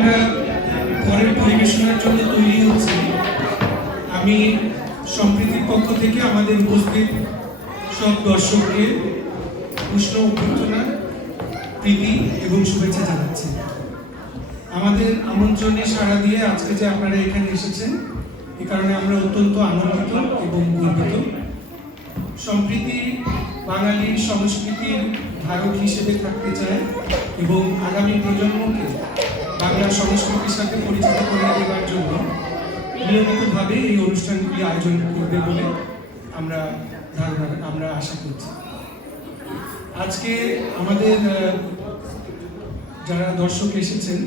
আমরা পরের পরিবেশনার জন্য তৈরি হচ্ছি। আমি সম্প্রীতির পক্ষ থেকে আমাদের উপস্থিত সব দর্শককে উষ্ণ অভ্যর্থনা, প্রীতি এবং শুভেচ্ছা জানাচ্ছি। আমাদের আমন্ত্রণে সাড়া দিয়ে আজকে যে আপনারা এখানে এসেছেন, এ কারণে আমরা অত্যন্ত আনন্দিত এবং গর্বিত। সম্প্রীতি বাঙালির সংস্কৃতির ধারক হিসেবে থাকতে চায় এবং আগামী প্রজন্মকে বাংলা সংস্কৃতির সাথে পরিচিত করে দেওয়ার জন্য নিয়মিতভাবে এই অনুষ্ঠানগুলি আয়োজন করবে বলে আমরা আশা করছি। আজকে আমাদের যারা দর্শক এসেছেন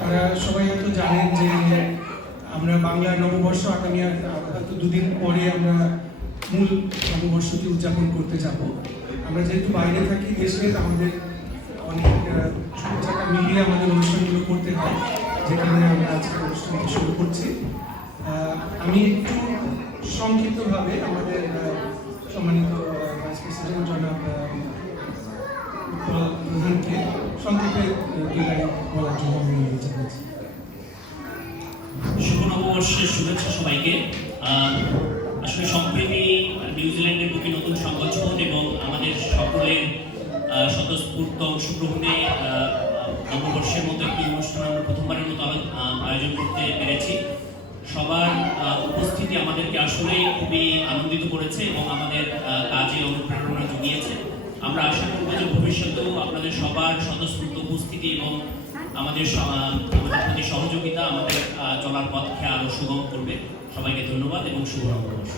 তারা সবাই হয়তো জানেন যে আমরা বাংলা নববর্ষ আগামী হয়তো দুদিন পরে আমরা মূল নববর্ষটি উদযাপন করতে যাব। আমরা যেহেতু বাইরে থাকি, দেশের আমাদের অনেক জায়গা মিলিয়ে আমাদের অনুষ্ঠানগুলো করতে হয়, যেখানে আমরা আজকে অনুষ্ঠানটি শুরু করছি। আমি একটু সংক্ষিপ্তভাবে আমাদের সম্মানিত ভাইস প্রেসিডেন্ট জনাব প্রধানকে সংক্ষেপে বিদায় বলার জন্য আমি জানাচ্ছি। শুভ নববর্ষের শুভেচ্ছা সবাইকে। আসলে সম্প্রতি নিউজিল্যান্ডের বুকে নতুন সংগঠন এবং আমাদের সকলের স্বতঃস্ফূর্ত অংশগ্রহণে নববর্ষের মতো একটি অনুষ্ঠান আমরা প্রথমবারের মতো আয়োজন করতে পেরেছি। সবার উপস্থিতি আমাদেরকে আসলে খুবই আনন্দিত করেছে এবং আমাদের কাজে অনুপ্রেরণা জুগিয়েছে। আমরা আশা করব যে ভবিষ্যতেও আপনাদের সবার স্বতঃস্ফূর্ত উপস্থিতি এবং আমাদের প্রতি সহযোগিতা আমাদের চলার পথকে আরো সুগম করবে। সবাইকে ধন্যবাদ এবং শুভ নববর্ষ।